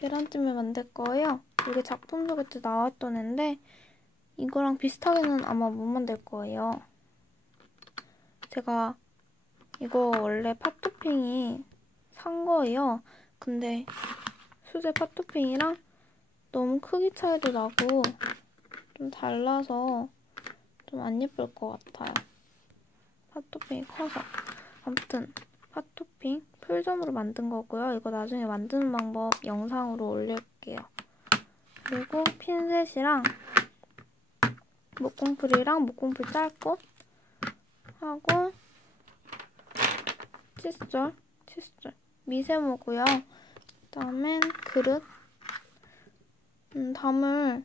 계란찜을 만들 거예요. 이게 작품 속에 때 나왔던 앤데 이거랑 비슷하게는 아마 못 만들 거예요. 제가 이거 원래 팥토핑이 산 거예요. 근데 수제 팥토핑이랑 너무 크기 차이도 나고 좀 달라서 좀 안 예쁠 것 같아요. 팥토핑이 커서. 아무튼 팥토핑 풀점으로 만든 거고요. 이거 나중에 만드는 방법 영상으로 올릴게요. 그리고 핀셋이랑 목공풀이랑 목공풀 짧고 하고 칫솔, 칫솔 미세모고요. 그다음엔 그릇 음, 담을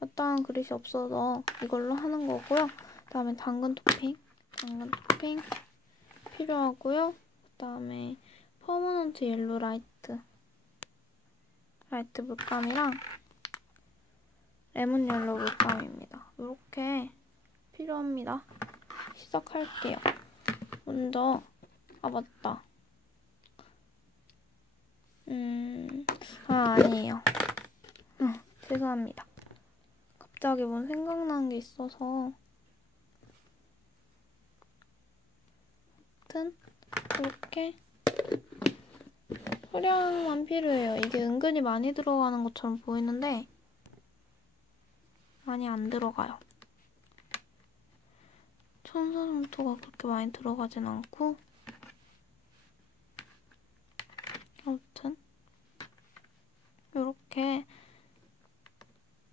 마땅한 그릇이 없어서 이걸로 하는 거고요. 그다음에 당근 토핑, 당근 토핑 필요하고요. 그다음에 퍼머넌트 옐로 라이트 라이트 물감이랑 레몬 옐로 물감입니다. 이렇게 필요합니다. 시작할게요. 먼저 아 맞다. 음, 아 아니에요. 어, 죄송합니다. 갑자기 뭔 생각난 게 있어서 아무튼 이렇게 소량만 필요해요. 이게 은근히 많이 들어가는 것처럼 보이는데 많이 안 들어가요. 천사점토가 그렇게 많이 들어가진 않고 아무튼 이렇게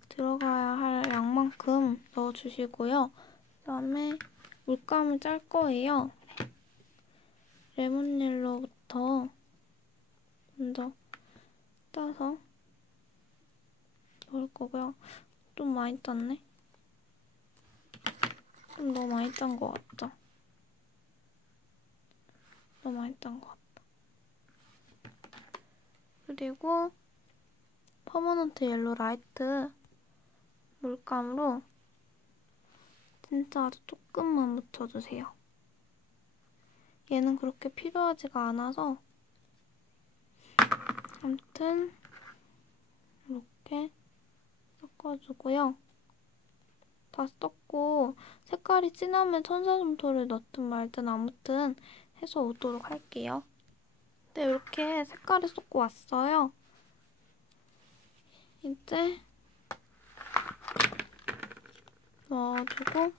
들어가야 할 양만큼 넣어주시고요. 그 다음에 물감을 짤 거예요. 레몬옐로부터 먼저 따서 넣을 거고요. 좀 많이 땄네. 좀 너무 많이 딴 것 같죠? 너무 많이 딴 것 같다. 그리고 퍼머넌트 옐로 라이트 물감으로 진짜 아주 조금만 묻혀주세요. 얘는 그렇게 필요하지가 않아서 아무튼 이렇게 섞어주고요. 다 썼고 색깔이 진하면 천사점토를 넣든 말든 아무튼 해서 오도록 할게요. 네, 이렇게 색깔을 쏟고 왔어요. 이제 넣어주고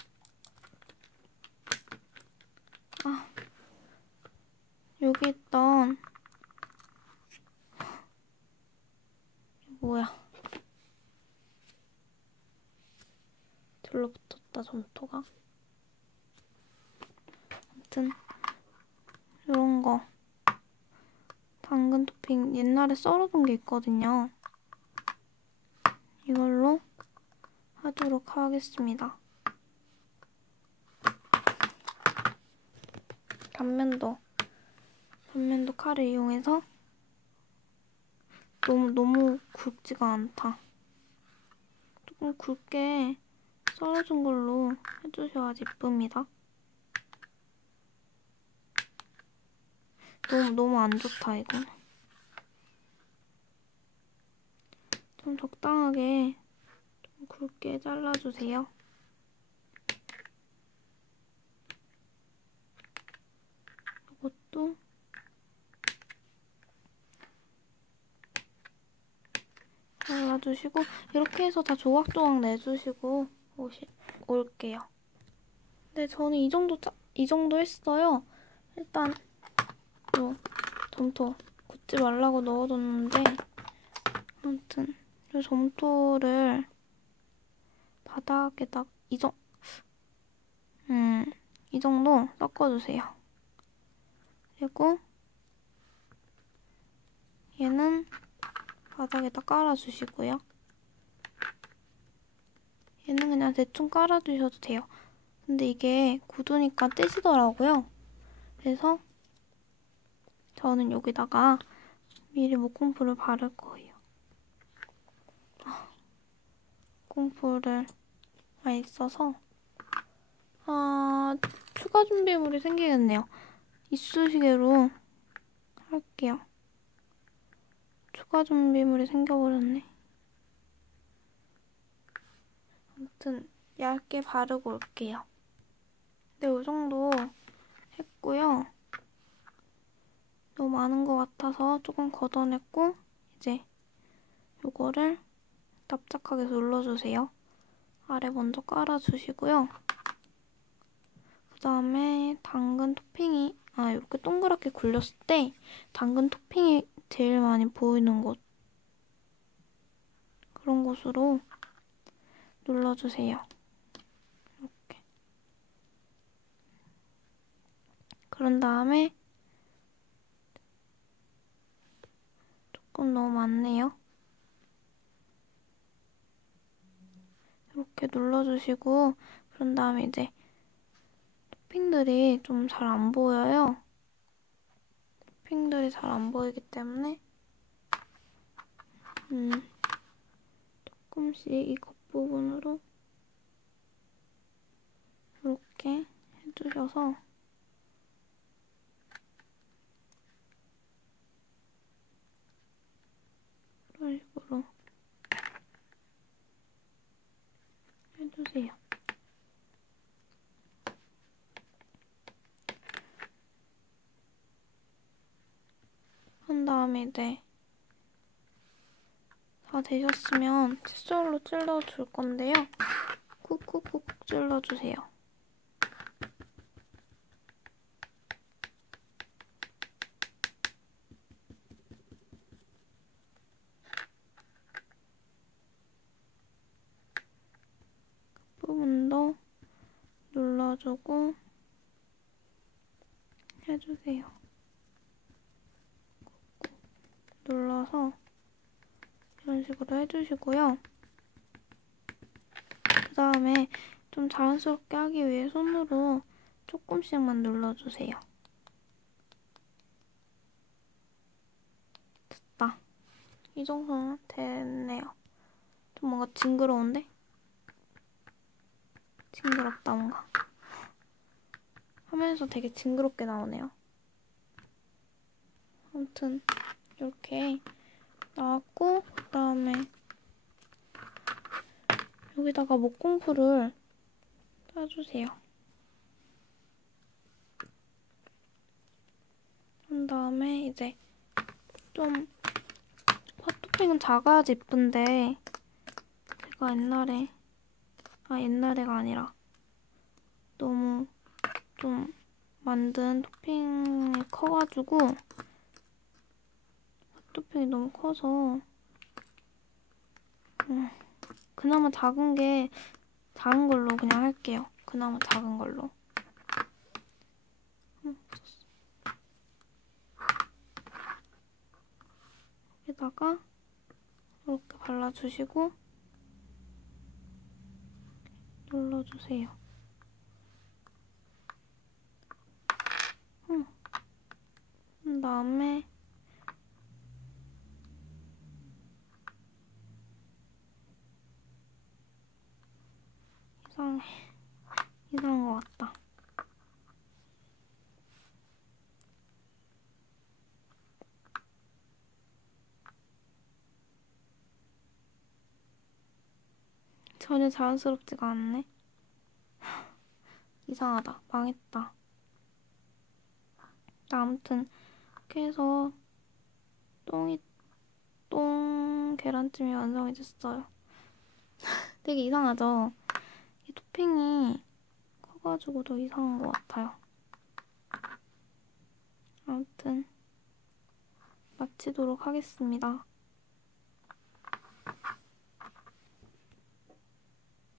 아 여기 있던. 뭐야. 둘러붙었다 점토가. 아무튼 이런 거. 당근 토핑 옛날에 썰어둔 게 있거든요. 이걸로 하도록 하겠습니다. 단면도 단면도 칼을 이용해서 너무 너무 굵지가 않다. 조금 굵게 썰어준 걸로 해주셔야지 이쁩니다. 너무 너무 안 좋다 이거는. 좀 적당하게 좀 굵게 잘라주세요. 이것도 잘라주시고 이렇게 해서 다 조각조각 내주시고 오시, 올게요. 네, 저는 이 정도 짜, 이 정도 했어요. 일단 요 점토 굳지 말라고 넣어뒀는데 아무튼 이 점토를 바닥에다 이 정, 음, 이 정도 섞어주세요. 그리고 얘는 바닥에다 깔아주시고요. 얘는 그냥 대충 깔아주셔도 돼요. 근데 이게 굳으니까 떼지더라고요. 그래서 저는 여기다가 미리 목공풀을 바를 거예요. 목공풀을 많이 써서 아, 추가 준비물이 생기겠네요. 이쑤시개로 할게요. 추가 준비물이 생겨버렸네. 아무튼 얇게 바르고 올게요. 네, 이 정도 했고요. 너무 많은 것 같아서 조금 걷어냈고 이제 요거를 납작하게 눌러주세요. 아래 먼저 깔아주시고요. 그 다음에 당근 토핑이 아 이렇게 동그랗게 굴렸을 때 당근 토핑이 제일 많이 보이는 곳 그런 곳으로 눌러주세요. 이렇게 그런 다음에 조금 너무 많네요. 이렇게 눌러주시고 그런 다음에 이제 토핑들이 좀 잘 안 보여요. 토핑들이 잘 안 보이기 때문에. 음, 조금씩 이 겉부분으로 이렇게 해주셔서 이런 식으로 해주세요. 한 다음에 이제 다 되셨으면 칫솔로 찔러줄 건데요. 쿡쿡쿡 찔러주세요. 부분도 눌러주고 해주세요. 꾹꾹 눌러서 이런 식으로 해주시고요. 그 다음에 좀 자연스럽게 하기 위해 손으로 조금씩만 눌러주세요. 됐다. 이 정도는 됐네요. 좀 뭔가 징그러운데? 징그럽다 뭔가. 화면에서 되게 징그럽게 나오네요. 아무튼 이렇게 나왔고 그 다음에 여기다가 목공풀을 따주세요. 한 다음에 이제 좀 화토핑은 작아야지 예쁜데 제가 옛날에 아 옛날에가 아니라 너무 좀 만든 토핑이 커가지고 토핑이 너무 커서 음, 그나마 작은 게 작은 걸로 그냥 할게요. 그나마 작은 걸로. 음, 여기다가 이렇게 발라주시고 눌러주세요. 음. 그 다음에 이상해. 이상한 것 같다. 전혀 자연스럽지가 않네. 이상하다. 망했다. 아무튼 이렇게 해서 똥이 똥 계란찜이 완성이 됐어요. 되게 이상하죠? 이 토핑이 커가지고 더 이상한 것 같아요. 아무튼 마치도록 하겠습니다.